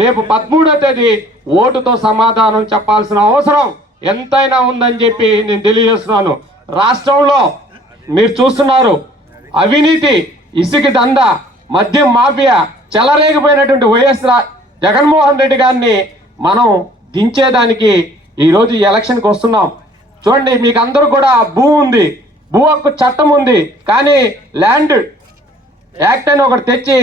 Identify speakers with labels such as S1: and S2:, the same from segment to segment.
S1: రేపు పదమూడో తేదీ ఓటుతో సమాధానం చెప్పాల్సిన అవసరం. ఎంతైనా ఉందని చెప్పి నేను తెలియజేస్తున్నాను. రాష్ట్రంలో మీరు చూస్తున్నారు అవినీతి ఇసుక దంద మద్యం మాఫియా చెలరేగిపోయినటువంటి వైఎస్ జగన్మోహన్ రెడ్డి గారిని మనం దించేదానికి ఈరోజు ఈ ఎలక్షన్కి వస్తున్నాం. చూడండి మీకు అందరూ కూడా భూ ఉంది. భూ హక్కు చట్టం ఉంది. కానీ ల్యాండ్ యాక్ట్ అని ఒకటి తెచ్చి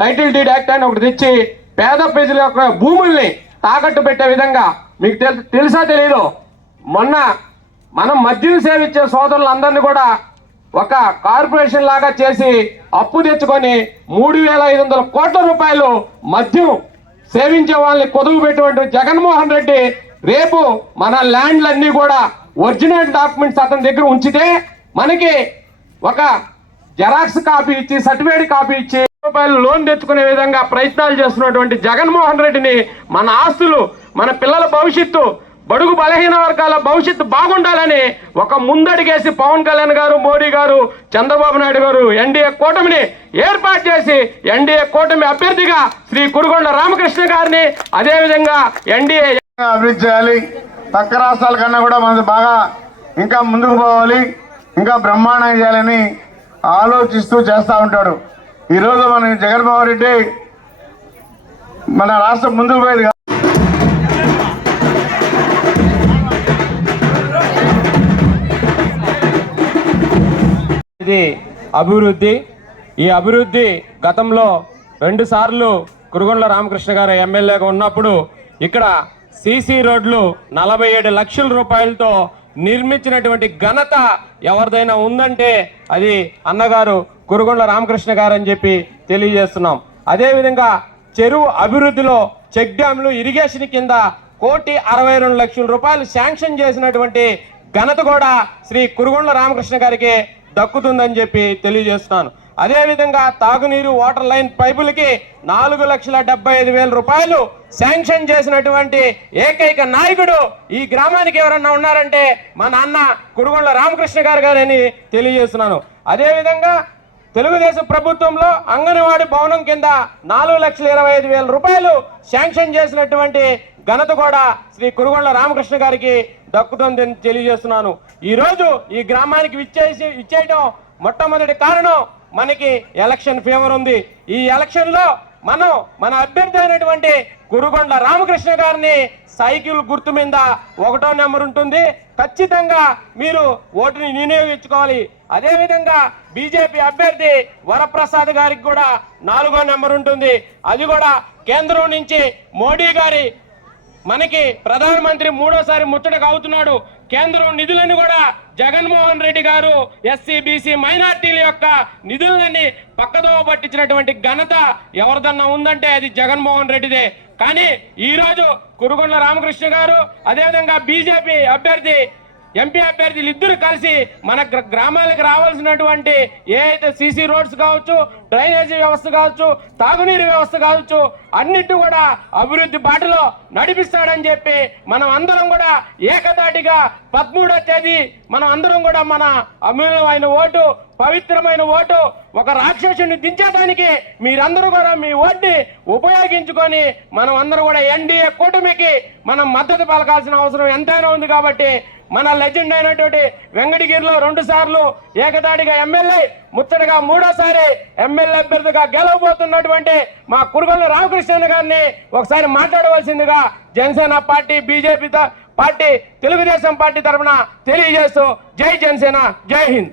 S1: టైటిల్ డీడ్ యాక్ట్ అని ఒకటి తెచ్చి పేద ప్రజల యొక్క భూముల్ని తాకట్టు పెట్టే విధంగా మీకు తెలుసా తెలీదు? మొన్న మనం మద్యం సేవించే సోదరులందరినీ కూడా ఒక కార్పొరేషన్ లాగా చేసి అప్పు తెచ్చుకొని మూడు వేల ఐదు వందల కోట్ల రూపాయలు మద్యం సేవించే వాళ్ళని కొదువు పెట్టినటువంటి జగన్మోహన్ రెడ్డి రేపు మన ల్యాండ్లన్నీ కూడా ఒరిజినల్ డాక్యుమెంట్స్ అతని దగ్గర ఉంచితే మనకి ఒక జెరాక్స్ కాపీ ఇచ్చి సర్టిఫికేట్ కాపీ ఇచ్చి రూపాయలు లోన్ తెచ్చుకునే విధంగా ప్రయత్నాలు చేస్తున్నటువంటి జగన్మోహన్ రెడ్డిని మన ఆస్తులు మన పిల్లల భవిష్యత్తు బడుగు బలహీన వర్గాల భవిష్యత్తు బాగుండాలని ఒక ముందడిగేసి పవన్ కళ్యాణ్ గారు మోడీ గారు చంద్రబాబు నాయుడు గారు ఎన్డీఏ కూటమిని ఏర్పాటు చేసి ఎన్డీఏ కూటమి అభ్యర్థిగా శ్రీ కురుగొండ రామకృష్ణ గారిని అదేవిధంగా ఎన్డీఏ
S2: అభివృద్ధి చేయాలి. పక్క రాష్ట్రాల కన్నా కూడా మనది బాగా ఇంకా ముందుకు పోవాలి. ఇంకా బ్రహ్మాండంగా చేయాలని ఆలోచిస్తూ చేస్తూ ఉంటాడు. ఈరోజు మన జగన్మోహన్ రెడ్డి మన రాష్ట్రం ముందుకు పోయేది
S1: ఇది అభివృద్ధి. ఈ అభివృద్ధి గతంలో రెండు సార్లు కురుగొండ రామకృష్ణ గారు ఎమ్మెల్యేగా ఉన్నప్పుడు ఇక్కడ సీసీ రోడ్లు నలభై ఏడు లక్షల రూపాయలతో నిర్మించినటువంటి ఘనత ఎవరిదైనా ఉందంటే అది అన్నగారు కురుగొండ రామకృష్ణ గారు అని చెప్పి తెలియజేస్తున్నాం. అదేవిధంగా చెరువు అభివృద్ధిలో చెక్ డ్యాంలు ఇరిగేషన్ కింద కోటి అరవై రెండు లక్షల రూపాయలు శాంక్షన్ చేసినటువంటి ఘనత కూడా శ్రీ కురుగొండ రామకృష్ణ గారికి దక్కుతుందని చెప్పి తెలియజేస్తున్నాను. అదేవిధంగా తాగునీరు వాటర్ లైన్ పైపులకి నాలుగు లక్షల డెబ్బై ఐదు వేల రూపాయలు శాంక్షన్ చేసినటువంటి ఏకైక నాయకుడు ఈ గ్రామానికి ఎవరన్నా ఉన్నారంటే మా నాన్న కురుగొండ రామకృష్ణ గారు గారని తెలియజేస్తున్నాను. అదేవిధంగా తెలుగుదేశం ప్రభుత్వంలో అంగన్వాడీ భవనం కింద నాలుగు లక్షల ఇరవై ఐదు వేల రూపాయలు శాంక్షన్ చేసినటువంటి ఘనత కూడా శ్రీ కురుగొండ రామకృష్ణ గారికి దక్కుతుందని తెలియజేస్తున్నాను. ఈ రోజు ఈ గ్రామానికి విచ్చేసి ఇచ్చేయడం మొట్టమొదటి కారణం మనకి ఎలక్షన్ ఫీవర్ ఉంది. ఈ ఎలక్షన్లో మనం మన అభ్యర్థి అయినటువంటి కురుగొండ రామకృష్ణ గారిని సైకిల్ గుర్తు మీద ఒకటో నెంబర్ ఉంటుంది. ఖచ్చితంగా మీరు ఓటుని వినియోగించుకోవాలి. అదేవిధంగా బీజేపీ అభ్యర్థి వరప్రసాద్ గారికి కూడా నాలుగో నెంబర్ ఉంటుంది. అది కూడా కేంద్రం నుంచి మోడీ గారి మనకి ప్రధానమంత్రి మూడోసారి ముచ్చటకు అవుతున్నాడు కేంద్రం నిధులను కూడా జగన్మోహన్ రెడ్డి గారు ఎస్సీ బీసీ మైనార్టీల యొక్క నిధులని పక్కదోవ పట్టించినటువంటి ఘనత ఎవరిదన్నా ఉందంటే అది జగన్మోహన్ రెడ్డిదే. కానీ ఈ రోజు కురుగొండ రామకృష్ణ గారు అదేవిధంగా బీజేపీ అభ్యర్థి ఎంపీ అభ్యర్థులు ఇద్దరు కలిసి మన గ్రామాలకు రావాల్సినటువంటి ఏ అయితే సీసీ రోడ్స్ కావచ్చు డ్రైనేజీ వ్యవస్థ కావచ్చు తాగునీరు వ్యవస్థ కావచ్చు అన్నిటి కూడా అభివృద్ధి బాటలో నడిపిస్తాడని చెప్పి మనం అందరం కూడా ఏకదాటిగా పదమూడో తేదీ మనం అందరం కూడా మన అమూల్యమైన ఓటు పవిత్రమైన ఓటు ఒక రాక్షసుని దించడానికి మీరందరూ కూడా మీ ఓటుని ఉపయోగించుకొని మనం అందరూ కూడా ఎన్డీఏ కూటమికి మనం మద్దతు పలకాల్సిన అవసరం ఎంతైనా ఉంది కాబట్టి మన లెజెండ్ అయినటువంటి వెంకటగిరిలో రెండు సార్లు ఏకదాటిగా ఎమ్మెల్యే ముచ్చటగా మూడోసారి ఎమ్మెల్యే అభ్యర్థిగా గెలవబోతున్నటువంటి మా కురుగొల్ల రామకృష్ణ గారిని ఒకసారి మాట్లాడవలసిందిగా Janasena party BJP party Telugu Desam party తరఫున తెలియజేస్తూ జై జనసేన జై హింద్.